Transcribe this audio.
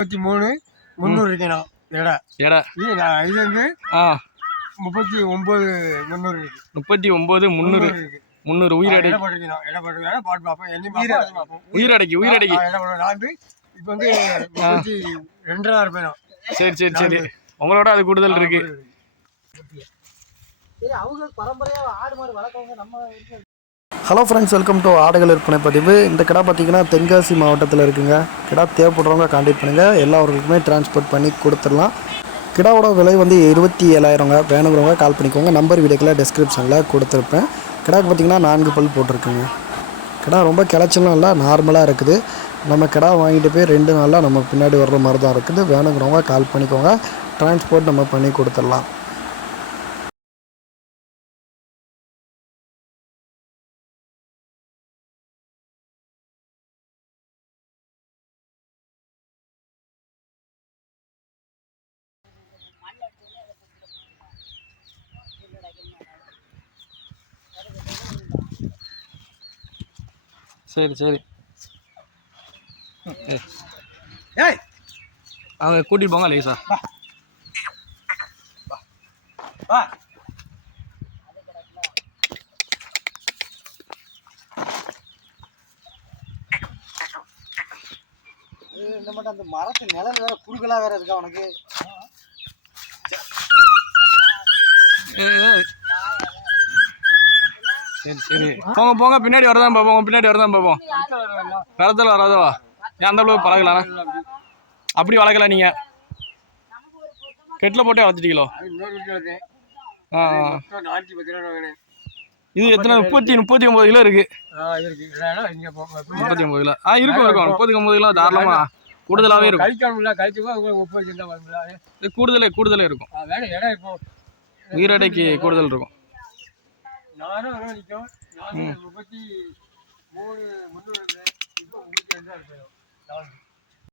33 300 இருக்கணும் எடை. இது வந்து 39 300 இருக்கு. 39 300 300 உயிரடை. உயிரடைக்கு இப்போ வந்து 32,000 பேரும். சரி சரி சரி, உங்களோட அது கூடுதல் இருக்கு. ஹலோ ஃப்ரெண்ட்ஸ், வெல்கம் டு ஆடுகள் விற்பனை பதிவு. இந்த கடை பார்த்தீங்கன்னா தென்காசி மாவட்டத்தில் இருக்குங்க. கிடா தேவைப்படுறவங்க கான்டாக்ட் பண்ணுங்கள், எல்லாருக்குமே டிரான்ஸ்போர்ட் பண்ணி கொடுத்துடலாம். கிடாவோட விலை வந்து 27,000ங்க. வேணுங்கிறவங்க கால் பண்ணிக்கோங்க. நம்பர் வீடியோக்கில் டிஸ்கிரிப்ஷனில் கொடுத்துருப்பேன். கிடாக்கு பார்த்தீங்கன்னா 4 பல் போட்டிருக்குங்க. கிடா ரொம்ப கிளச்சலாம் இல்லை, நார்மலாக இருக்குது. நம்ம கிடா வாங்கிட்டு போய் 2 நாளில் நம்ம பின்னாடி வர்ற மாதிரி தான் இருக்குது. வேணுங்கிறவங்க கால் பண்ணிக்கோங்க, டிரான்ஸ்போர்ட் நம்ம பண்ணி கொடுத்துடலாம். சரி சரி, அவங்க கூட்டிட்டு போங்க லேசா. இந்த மட்டும் அந்த மரத்து நிழல் வேற குறுகலா வேற இருக்கா உனக்கு? சரி சரி, போங்க போங்க, பின்னாடி வரதான் பார்ப்போம், பின்னாடி வரதான் பார்ப்போம். வரத்தில் வராதோ? ஏன் அந்த அளவுக்கு பழகலாம்? அப்படி வளர்க்கலாம் நீங்கள், கெட்டில் போட்டே வளர்த்துட்டீங்களோ? இது எத்தனை? 39 கிலோ இருக்கு. 39 கிலோ இருக்கும் இருக்கும். 39 கிலோ தாராளமா கூடுதலாகவே இருக்கும். இது கூடுதலே இருக்கும். உயிரடைக்கு கூடுதல் இருக்கும். 33 300